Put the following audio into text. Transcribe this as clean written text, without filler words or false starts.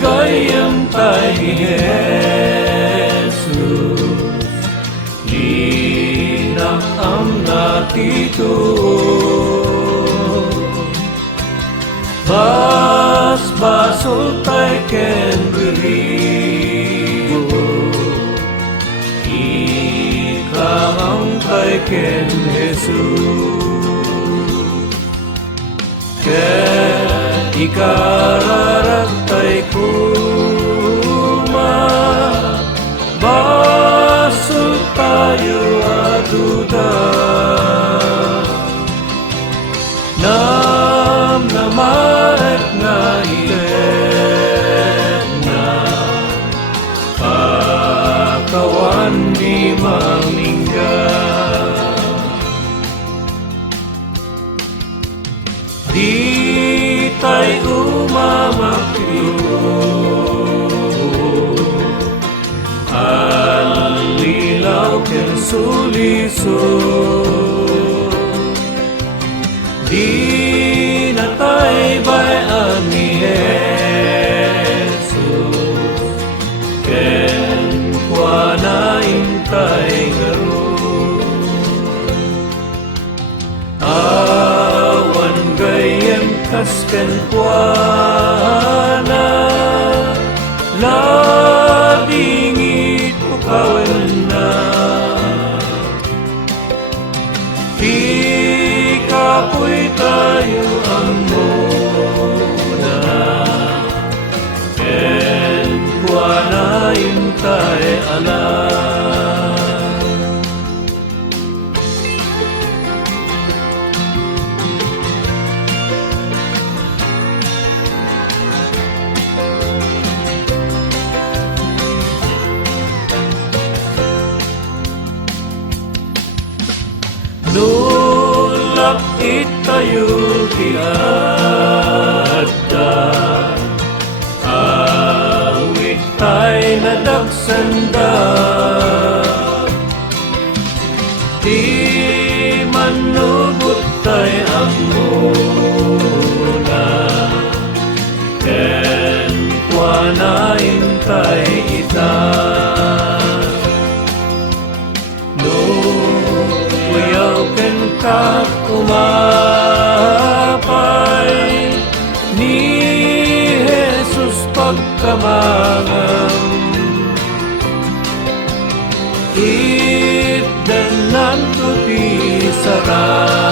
gayam tayo ni Jesus, linak ang natito. Basol tayo ken berigo, ikamang tayo ken Jesus. Ken ikararagtay kuma, basol tayo aduda. Namaet na ilet na, pakawan di mamingga. Di tayo umamakyo, alilaw ken suliso. Di na tayo bayan ni Jesus, ken kwa na intay ngayon. Awan gayem kas ken kwa na, ladingit ukawen na. Kapoy tayo ang muna, ken kwa na intay alam. Itayo tiada, awit tay nadagsanda. Di manubot tay ang muna, ken kwa na intay ita. Kuyaw ken ka umapay ni Jesus pagkamangan, itdanan to ti sarang.